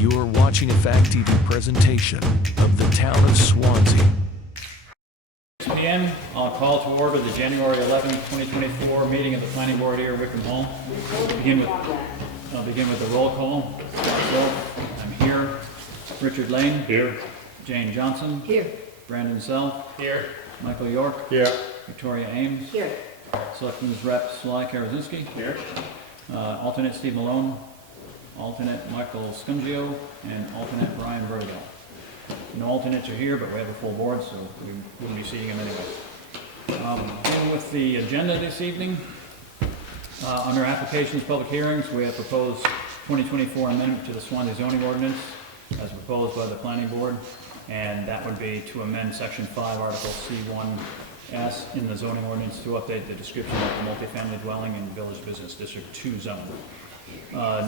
You are watching a Fact TV presentation of the town of Swanzey. 6 p.m. I'll call to order the January 11, 2024 meeting of the Planning Board here at Wickham Hall. I'll begin with the roll call. Myself, I'm here. Richard Lane. Here. Jane Johnson. Here. Brandon Self. Here. Michael York. Here. Victoria Ames. Here. Selectmen's Rep Sly Karazinski. Here. Alternate Steve Malone. Alternate Michael Scungio. And alternate Brian Vertigo. No alternates are here, but we have a full board, so we wouldn't be seeing them anyway. Beginning with the agenda this evening, under applications, public hearings, we have proposed 2024 amendment to the Swanzey Zoning Ordinance as proposed by the Planning Board, and that would be to amend Section 5, Article C1S in the Zoning Ordinance to update the description of the multifamily dwelling in Village Business District 2 zone.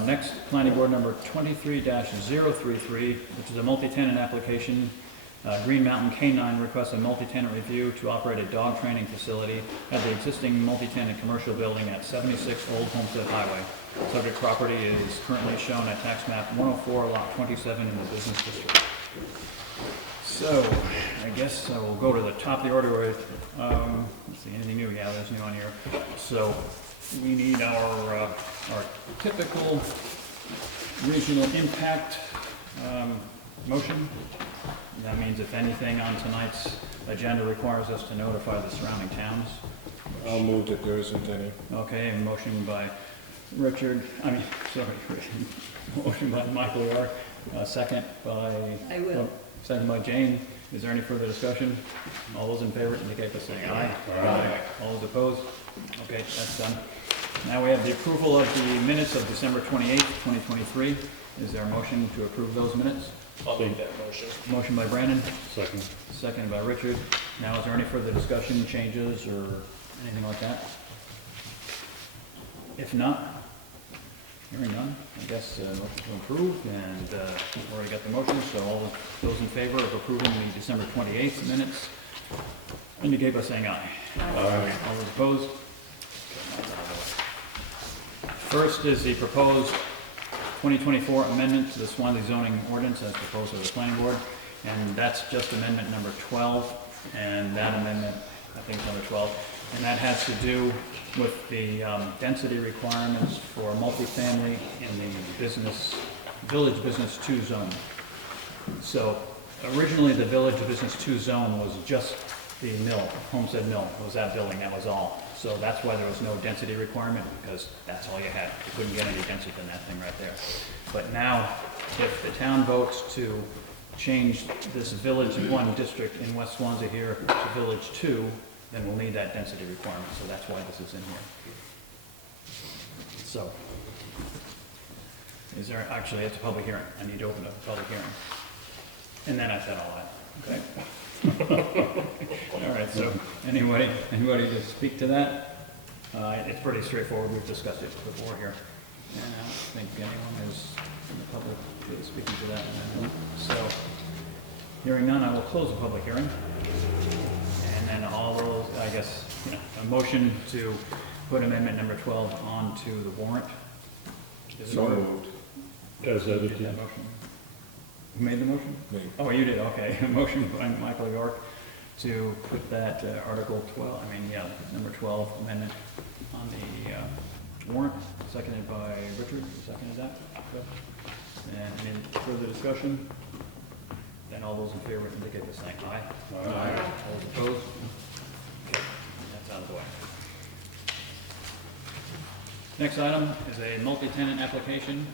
Next, Planning Board number 23-033, which is a multi-tenant application. Green Mountain K9 requests a multi-tenant review to operate a dog training facility at the existing multi-tenant commercial building at 76 Old Homestead Highway. Subject property is currently shown at tax map 104, lot 27 in the business district. So, I guess I will go to the top of the order with, let's see, anything new? Yeah, there's new on here. So, we need our typical regional impact motion. That means if anything on tonight's agenda requires us to notify the surrounding towns. I'll move that there isn't any. Okay, a motion by Richard, motion by Michael York, second by... I will. Second by Jane. Is there any further discussion? All those in favor indicate by saying aye. Aye. All those opposed? Okay, that's done. Now we have the approval of the minutes of December 28th, 2023. Is there a motion to approve those minutes? I'll make that motion. Motion by Brandon. Second. Second by Richard. Now, is there any further discussion, changes, or anything like that? If not, hearing none, I guess motion to approve, and we've already got the motion, so all those in favor of approving the December 28th minutes indicate by saying aye. Aye. All those opposed? First is the proposed 2024 amendment to the Swanzey Zoning Ordinance as proposed by the Planning Board, and that's just amendment number 12, and that amendment, I think, is number 12, and that has to do with the density requirements for multifamily in the Village Business 2 zone. So originally the Village Business 2 zone was just the mill, Homestead Mill, was that building, that was all. So that's why there was no density requirement, because that's all you had. You couldn't get any denser than that thing right there. But now, if the town votes to change this Village 1 district in West Swansea here to Village 2, then we'll need that density requirement, so that's why this is in here. So, is there, actually, it's a public hearing. I need to open up a public hearing. And then I said all that, okay? All right, so anybody to speak to that? It's pretty straightforward. We've discussed it before here. And I don't think anyone is in the public speaking to that. So, hearing none, I will close the public hearing. And then all those, I guess, a motion to put amendment number 12 onto the warrant. So moved. As Did edited. that motion? Who made the motion? Me. Oh, you did, okay. A motion by Michael York to put that Article 12, number 12 amendment on the warrant, seconded by Richard. You seconded that? Good. And any further discussion? Then all those in favor indicate by saying aye. Aye. All those opposed? Okay, that's out of the way. Next item is a multi-tenant application.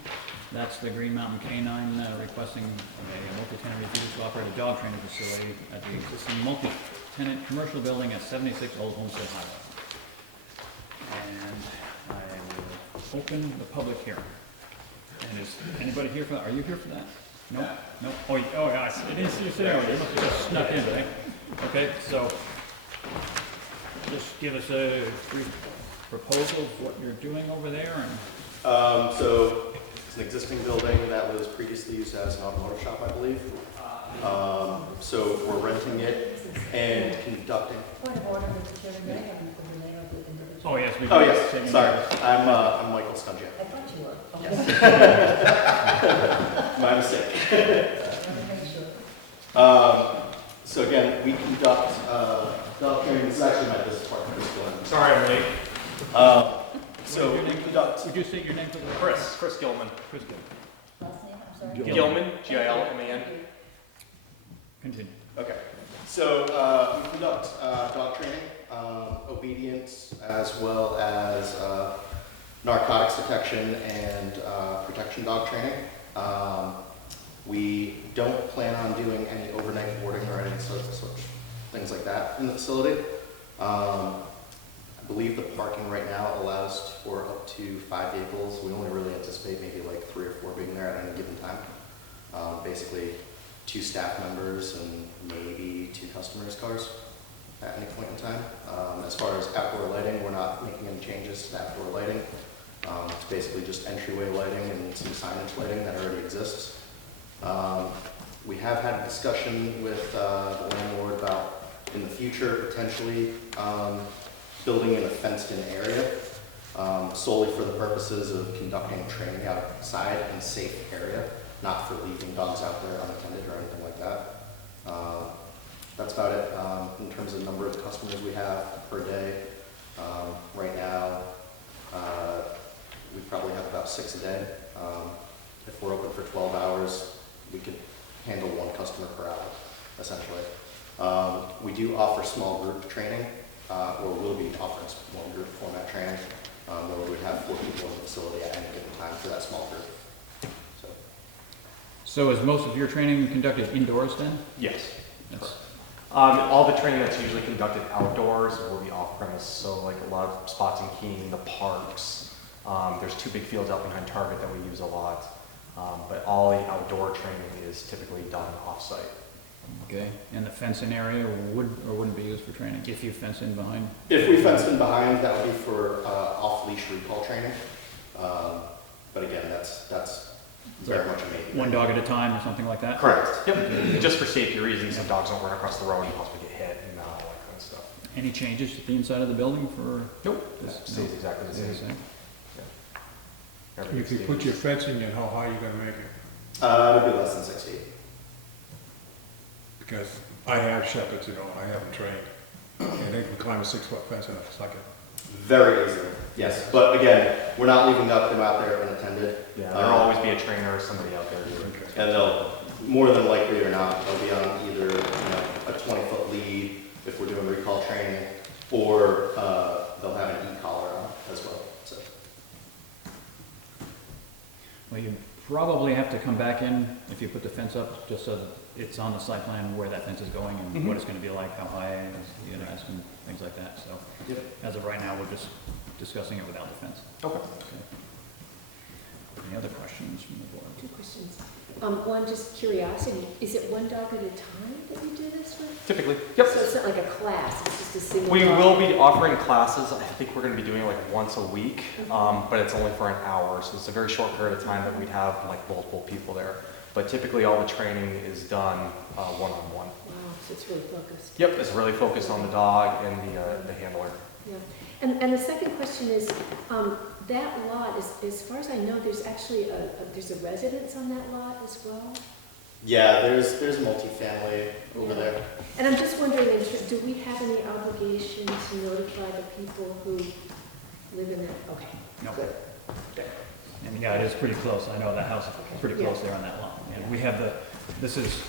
That's the Green Mountain K9 requesting a multi-tenant review to operate a dog training facility at the existing multi-tenant commercial building at 76 Old Homestead Highway. And I will open the public hearing. And is anybody here for that? Are you here for that? No? No? Oh, yeah, I didn't see you sitting over there. You must have just snuck in, right? Okay, so just give us a brief proposal of what you're doing over there. And So it's an existing building that was previously used as an automotive shop, I believe. So we're renting it and conducting. Point of order, Mr. Chairman, may I have the name of the individual? oh yes, we. Oh yes, sorry. I'm Michael Scungio. I thought you were. Okay. My mistake. Make sure. So again, we conduct dog training. This is actually my business partner, Chris Gilman. Sorry, I'm late. So we conduct. Would you state your name for the Chris Gilman. Chris Gill. Last name, I'm sorry. Gilman, Gilman. Continue. Okay. So we conduct dog training, obedience, as well as narcotics detection and protection dog training. We don't plan on doing any overnight boarding or any such things like that in the facility. I believe the parking right now allows for up to 5 vehicles. We only really anticipate maybe like 3 or 4 being there at any given time. Basically 2 staff members and maybe 2 customers' cars at any point in time. As far as outdoor lighting, we're not making any changes to outdoor lighting. It's basically just entryway lighting and some signage lighting that already exists. We have had a discussion with the landlord about, in the future, potentially building in a fenced-in area solely for the purposes of conducting training outside in a safe area, not for leaving dogs out there unattended or anything like that. That's about it. In terms of number of customers we have per day, right now, we probably have about 6 a day. If we're open for 12 hours, we could handle 1 customer per hour, essentially. We do offer small group training, or will be offering small group format training, where we would have 4 people in the facility at any given time for that small group. So is most of your training conducted indoors then? Yes. That's- All the training that's usually conducted outdoors will be off premise. So like a lot of spots in Keene, the parks. There's 2 big fields out behind Target that we use a lot. But all the outdoor training is typically done off-site. Okay, and the fencing area would or wouldn't be used for training if you fence in behind? If we fenced in behind, that would be for off-leash recall training. But again, that's very much a maybe. 1 dog at a time or something like that? Correct. Yep. Just for safety reasons, some dogs don't run across the road and possibly get hit and all that kind of stuff. Any changes to the inside of the building for? Nope. This- It stays exactly the Stays the same. same? If you put your fencing in, how high are you gonna make it? It'd be less than 6 feet. Because I have shepherds, and I haven't trained, and they can climb a 6-foot fence, and it's like a, Very easily, yes. But again, we're not leaving them out there unattended. Yeah, there'll always be a trainer or somebody out there. And they'll, more than likely or not, they'll be on either a 20-foot lead if we're doing recall training, or they'll have an e-collar on as well. So. Well, you probably have to come back in if you put the fence up, just so that it's on the site plan where that fence is going and what it's gonna be like, how high, and things like that, so. Yep. As of right now, we're just discussing it without the fence. Okay. Any other questions from the board? 2 questions. One, just curiosity, is it 1 dog at a time that you do this with? Typically. So it's not like a class, it's just a single We dog? will be offering classes. I think we're going to be doing it like once a week, but it's only for an hour. So it's a very short period of time that we'd have like multiple people there. But typically all the training is done one-on-one. Wow, so it's really focused. Yep, it's really focused on the dog and the handler. Yeah. And the second question is, that lot, as far as I know, there's actually there's a residence on that lot as well? Yeah, there's multifamily over there. And I'm just wondering, do we have any obligation to notify the people who live in that? Okay. No. And yeah, it is pretty close. I know that house is pretty close there on that lot. And we have this is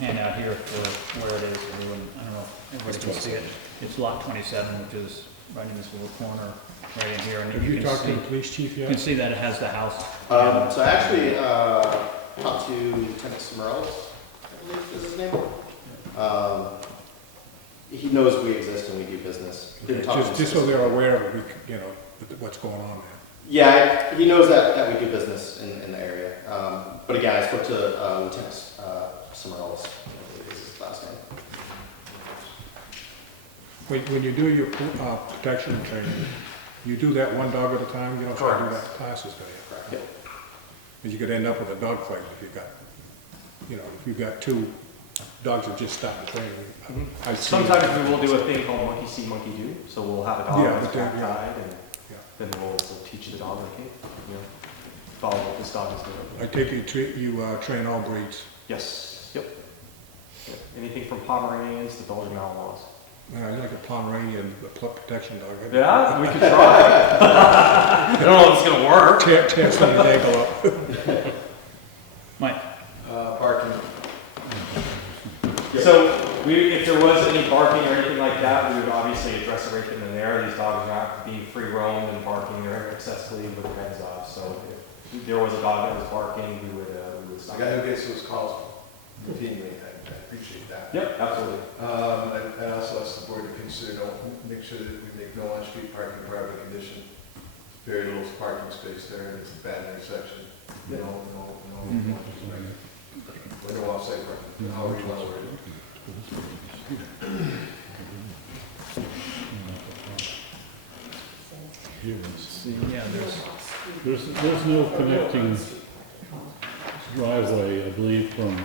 handout here for where it is. Everyone, I don't know if everybody can see it. It's lot 27, which is right in this little corner right in here. And have you can talked to see- the police chief You yet? can see that it has the house. So I actually talked to Lieutenant Smirles, I believe is his name. He knows we exist and we do business. Didn't talk to him Just so they're specifically. aware of, what's going on there. Yeah, he knows that we do business in the area. But again, I spoke to Lieutenant Smirles, I believe is his last name. When you do your protection training, you do that 1 dog at a time, you don't try to do that in classes, do you? Correct. Yep. Because you could end up with a dog fight if you've got 2 dogs that just stopped the training. I've seen- Sometimes we will do a thing called monkey see, monkey do. So we'll have a dog Yeah, that's but then, back tied and yeah. then we'll teach the dog like, hey, follow what this dog is doing. I take it you train all breeds. Yes, yep. Yep. Anything from Pomeranians to Belgian Malinois. Man, I like a Pomeranian protection dog. Yeah, we could try. I don't know if it's gonna work. Tear somebody's ankle up. Mike? Parking. So, if there was any barking or anything like that, we would obviously address it right then and there. These dogs are not being free roamed and barking or excessively with their heads off. So if there was a dog that was barking, we would The stop. guy who gets those calls routinely, I appreciate that. Yep, absolutely. And also ask the board to consider, make sure that we make no on-street parking a private condition. Very little parking space there, and it's a bad intersection. No, no off-site parking, however you want to word it. See, yeah, There's no connecting driveway, I believe, from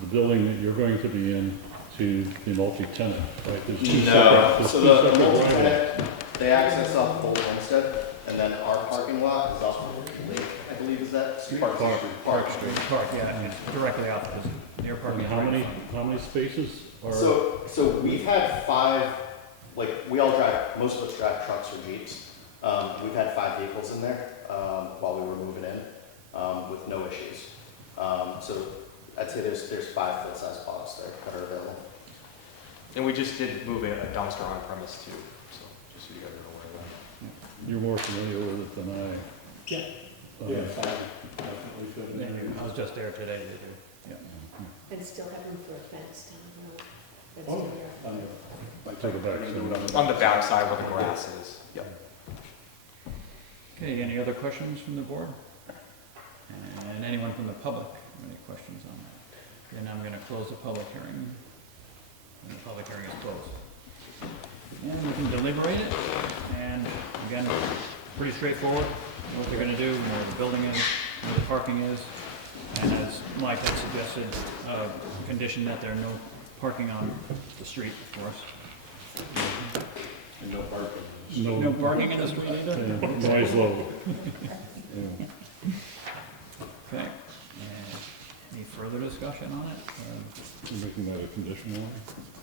the building that you're going to be in to the multi-tenant, right? There's two separate, there's So two the separate driveways. multi-tenant, they access off Old Homestead, and then our parking lot is off Lake, I believe is that street? Park. Park Street, Park, yeah, it's directly opposite. Near parking. And how many spaces are? So we've had 5, like, we all drive, most of us drive trucks or Jeeps. We've had 5 vehicles in there, while we were moving in, with no issues. So I'd say there's 5 full-size spots there that are available. And we just did move a dumpster on premise too, so just so you guys are aware of that. You're more familiar with it than I. Yeah. I was just there today. And still have room for a fence down the road. That's still there. Take it back. On the back side where the grass is. Yep. Okay, any other questions from the board? And anyone from the public, any questions on that? Then I'm gonna close the public hearing. And the public hearing is closed. And we can deliberate it, and again, pretty straightforward, what they're gonna do, where the building is, where the parking is. And as Mike had suggested, condition that there are no parking on the street, of course. And no parking. No parking in the street either? Yeah, noise level. Yeah. Okay, and any further discussion on it? You're making that a conditional one?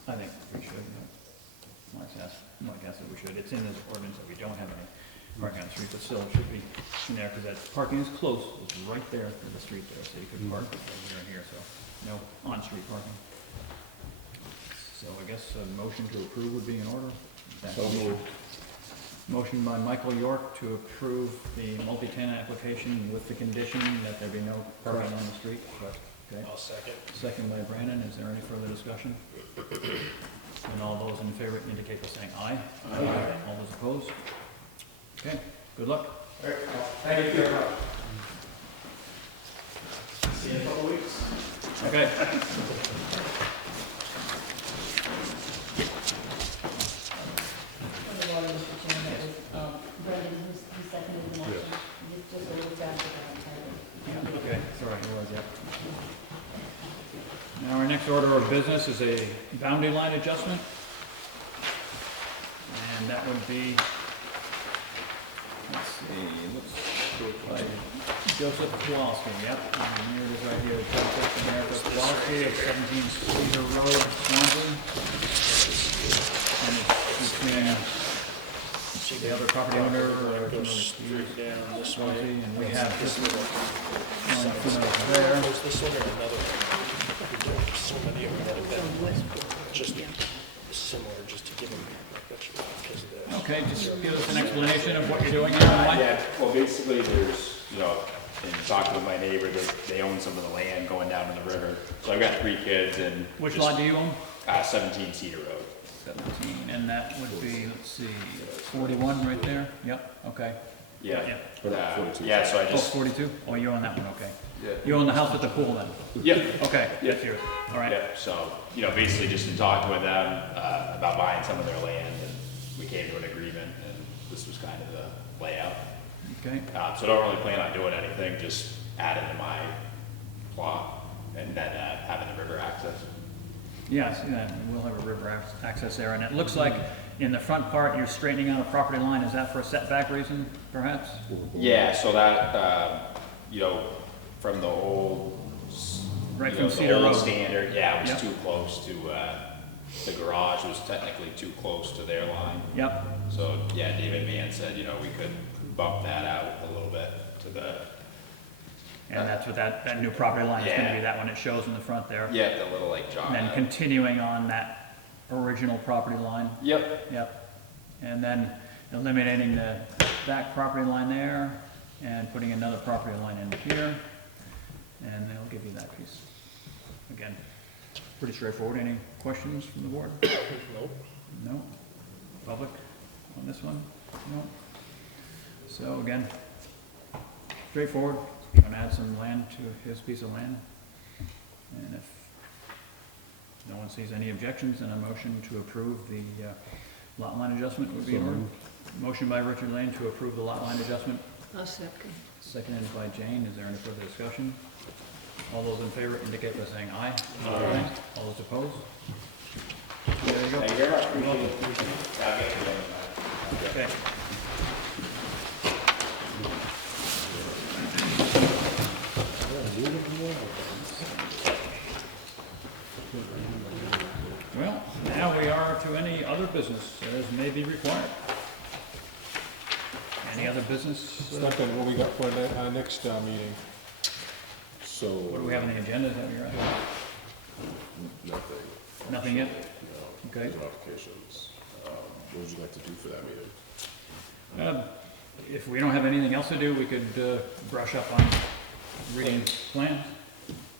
I think we should, yeah. Mike asked if we should. It's in this ordinance that we don't have any parking on the street, but still it should be in there, because that parking is close, it's right there to the street there, so you could park over here and here, so no on-street parking. So I guess a motion to approve would be in order. So moved. Motion by Michael York to approve the multi-tenant application with the condition that there be no parking on the street. Okay. I'll second. Second by Brandon. Is there any further discussion? And all those in favor indicate by saying aye. Aye. All those opposed? Okay, good luck. All right, thank you very much. See you in a couple weeks. Okay. Mr. Chairman, that was, Brendan, who seconded the motion. Just a little faster than I Okay, sorry, it was, yeah. Now, our next order of business is a boundary line adjustment. And that would be, let's see, looks like Joseph Kowalski, yep. And here it is right here, Joseph America Kowalski of 17 Cedar Road, Swanzey. And it's between the other property owner, Straight down this way. Swanzey, and we have this one in front of there. There's this one and another one. So many of them that have been just similar, just to give them because of that. Okay, just give us an explanation of what you're doing here, Mike. Yeah, well, basically, there's, in talking with my neighbor, they own some of the land going down to the river. So I've got 3 kids and. Which just, lot do you own? 17 Cedar Road. 17, and that would be, let's see, 41 right there? Yep, okay. Yeah. Yeah. Yeah, so I Oh, just. 42? Oh, you own that one, okay. Yeah. You own the house with the pool then? Yep. Okay, Yeah. that's yours, all right. Yeah, so, basically just in talking with them, about buying some of their land, and we came to an agreement, and this was kind of the layout. Okay, So I don't really plan on doing anything, just adding to my plot, and then, having the river access. yeah, I see that, we'll have a river access there, and it looks like in the front part, you're straightening out a property line, is that for a setback reason, perhaps? Yeah, so that, you know, from the old, Right you from know, the Cedar old Road. standard, yeah, it Yep. was too close to, the garage was technically too close to their line. Yep, So, yeah, David Mann said, you know, we could bump that out a little bit to the, and that's what that new property line is gonna Yeah. be, that one it shows in the front there. yeah, the little like jog. And then continuing on that original property line. Yep, Yep. And then eliminating the back property line there and putting another property line in here. And they'll give you that piece. Again, pretty straightforward. Any questions from the board? Nope. No? Public on this one? No? So again, straightforward. He's gonna add some land to his piece of land. And if no one sees any objections, then a motion to approve the lot line adjustment would be in order. Motion by Richard Lane to approve the lot line adjustment, I'll second. seconded by Jane. Is there any further discussion? All those in favor indicate by saying aye. Aye. All those opposed? There you go. thank you very much, appreciate it. I'll get you one. Okay. Well, now we are to any other business as may be required. Any other business? It's not that what we got for our next meeting. So. What do we have on the agenda? Is that what you're at? Nothing. Nothing yet? No. Okay. No applications. What would you like to do for that meeting? If we don't have anything else to do, we could brush up on reading plans,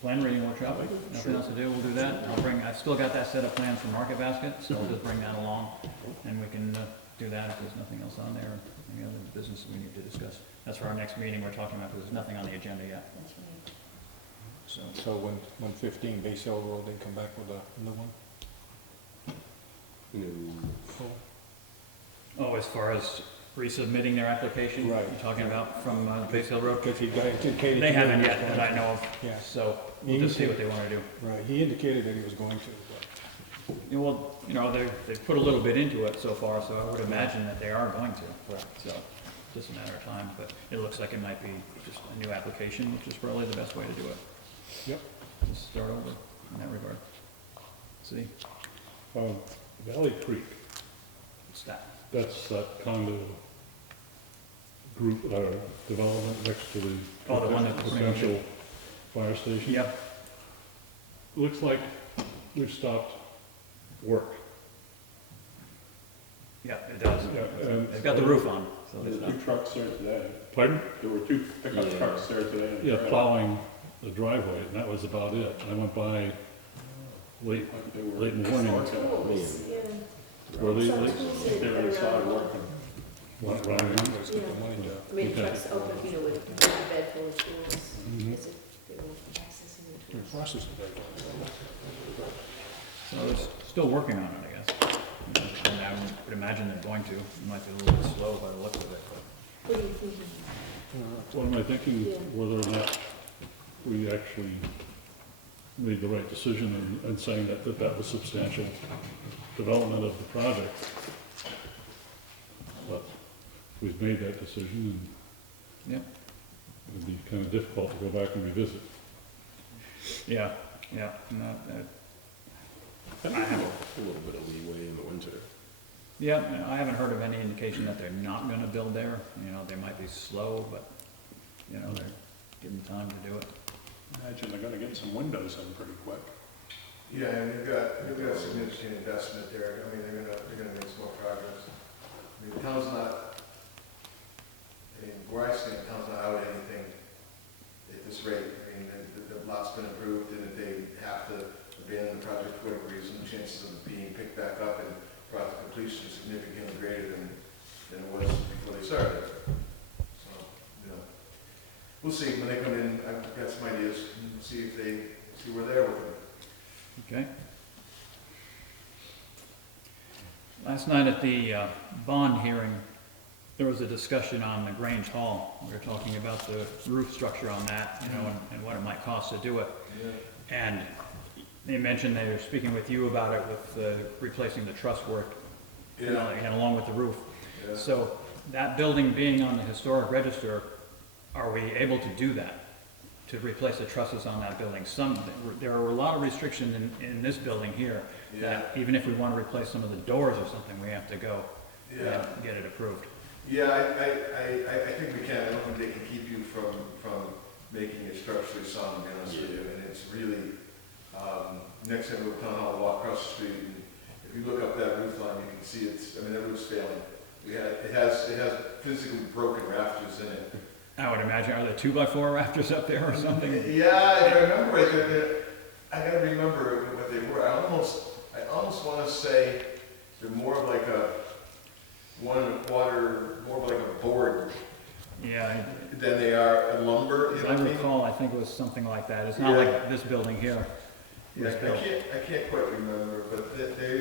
plan reading workshop. Nothing else to do, we'll do that. I've still got that set of plans from Market Basket, so I'll just bring that along, and we can do that if there's nothing else on there, or any other business we need to discuss. That's for our next meeting we're talking about, because there's nothing on the agenda yet, That's right. so. So when 115 Base Hill Road, they come back with a new one? No. Oh, as far as resubmitting their application? Right. You're talking about from Base Hill Road? Because he got indicated. They to me haven't he yet, was that going I know of, to. Yeah, so we'll just see what they wanna do. right, he indicated that he was going to, but. Yeah, well, you know, they've put a little bit into it so far, so I would imagine that they are going to. Right. So, just a matter of time, but it looks like it might be just a new application, which is probably the best way to do it. Yep. Just start over in that regard. See, Valley Creek, what's that? that's that condo group, development next to the Oh, the one that's putting in- potential fire station. Yep, Looks like we've stopped work. yep, it does. Yeah, and- They've got the roof on, so There it's were not. two trucks there today. Pardon? There were two pickup trucks there today. Yeah, plowing the driveway, and that was about it. I went by late They were. late morning. Tools, yeah. Were they, Some they tools They were inside working. went right around? Let's get the money to. I mean, Okay. trucks open, you know, with a bed full of tools, Mhm. as if they were accessing the The tools. process of that. So they're still working on it, I guess. And I would imagine they're going to. It might be a little bit slow by the look of it, but. What do you think? What am I thinking, Yeah. whether or not we actually made the right decision in saying that that was substantial development of the project. But we've made that decision, Yep. and it'd be kind of difficult to go back and revisit. Yeah, yeah, no, I have a little bit of leeway in the winter. yeah, I haven't heard of any indication that they're not gonna build there. You know, they might be slow, but, you know, they're giving time to do it. Imagine they're gonna get some windows in pretty quick. Yeah, and they've got significant investment there, I mean, they're gonna make some more progress. I mean, the town's not, I mean, where I stand, the town's not out anything at this rate. I mean, the lot's been approved, and if they have to abandon the project for whatever reason, the chances of it being picked back up and brought to completion is significantly greater than it was before they started. So, you know, we'll see, when they come in, I've got some ideas, and see where they're with it. Okay? Last night at the bond hearing, there was a discussion on the Grange Hall. We were talking about the roof structure on that, you know, and what it might cost to do it. And they mentioned they were speaking with you about it with replacing the truss work. you know, and along with the roof. Yeah. So that building being on the historic register, are we able to do that? To replace the trusses on that building? There are a lot of restrictions in this building here, that even if we want to replace some of the doors or something, we have to go and get it approved. Yeah, I think we can. I don't think they can keep you from making it structurally sound, to be honest with you. And it's really, next time we go to town hall, walk across the street, and if you look up that roof line, you can see that roof's failing. It has physically broken rafters in it. I would imagine, are there 2x4 rafters up there or something? Yeah, if I remember right, I gotta remember what they were. I almost wanna say they're more of like a 1 1/4, more of like a board Yeah. than they are a lumber. As I recall, I think it was something like that. It's not like this building here. Yeah, I can't quite remember, but they're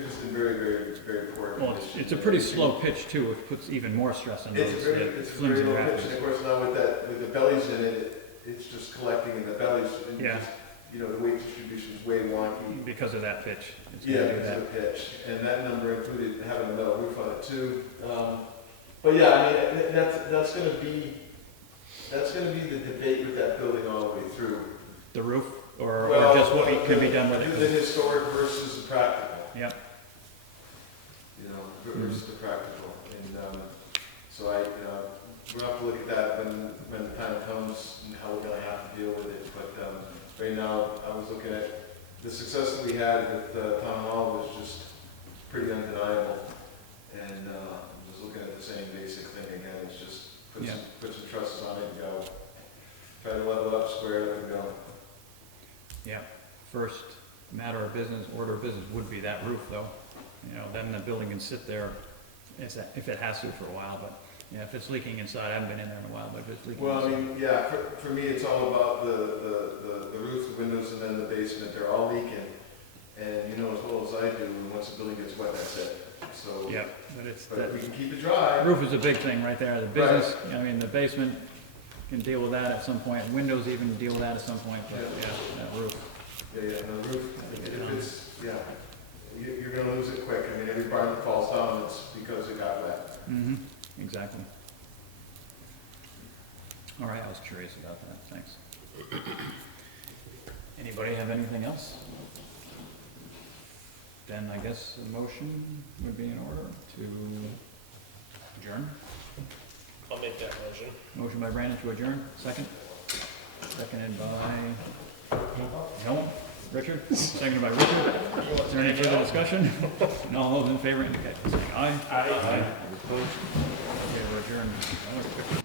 just in very, very, very poor Well, condition. it's a pretty slow pitch too, which puts even more stress on those It's a very flimsy low pitch, rafters. and of course now with the bellies in it, it's just collecting in the bellies. And Yeah. just, you know, the weight distribution is way wonky. Because of that pitch. It's Yeah, gonna do because that. of the pitch, and that number included having a metal roof on it too. But yeah, I mean, that's gonna be the debate with that building all the way through. The roof, or Well, just what can be done with The it? historic versus the practical. Yep. You know, versus the practical, and, so we'll have to look at that when the time comes and how we're gonna have to deal with it, but, right now, I was looking at, the success that we had with, town hall was just pretty undeniable, and, just looking at the same basic thing again, it's just put some trusses on it and go, try to level up, square it up and go. Yeah. First matter of business, order of business would be that roof though. You know, then the building can sit there if it has to for a while, but yeah, if it's leaking inside, I haven't been in there in a while, but if it's leaking Well, I inside. mean, yeah, for me, it's all about the roof, the windows, and then the basement, they're all leaking. And you know as well as I do, once the building gets wet, that's it. So, Yeah, but that we can keep it dry. roof is a big thing right there. The business, I mean, the basement can deal with that at some point. Windows even deal with that at some point, but yeah, that roof. Yeah, the roof, if it's, you're gonna lose it quick. I mean, every barn that falls down, it's because it got wet. Mm-hmm, exactly. All right, I was curious about that, thanks. Anybody have anything else? Then I guess a motion would be in order to adjourn. I'll make that motion. Motion by Brandon to adjourn, second. Seconded by Helen, Richard, seconded by Richard. Is there any further discussion? And all those in favor indicate by saying aye. Aye. Opposed? Okay, we're adjourned.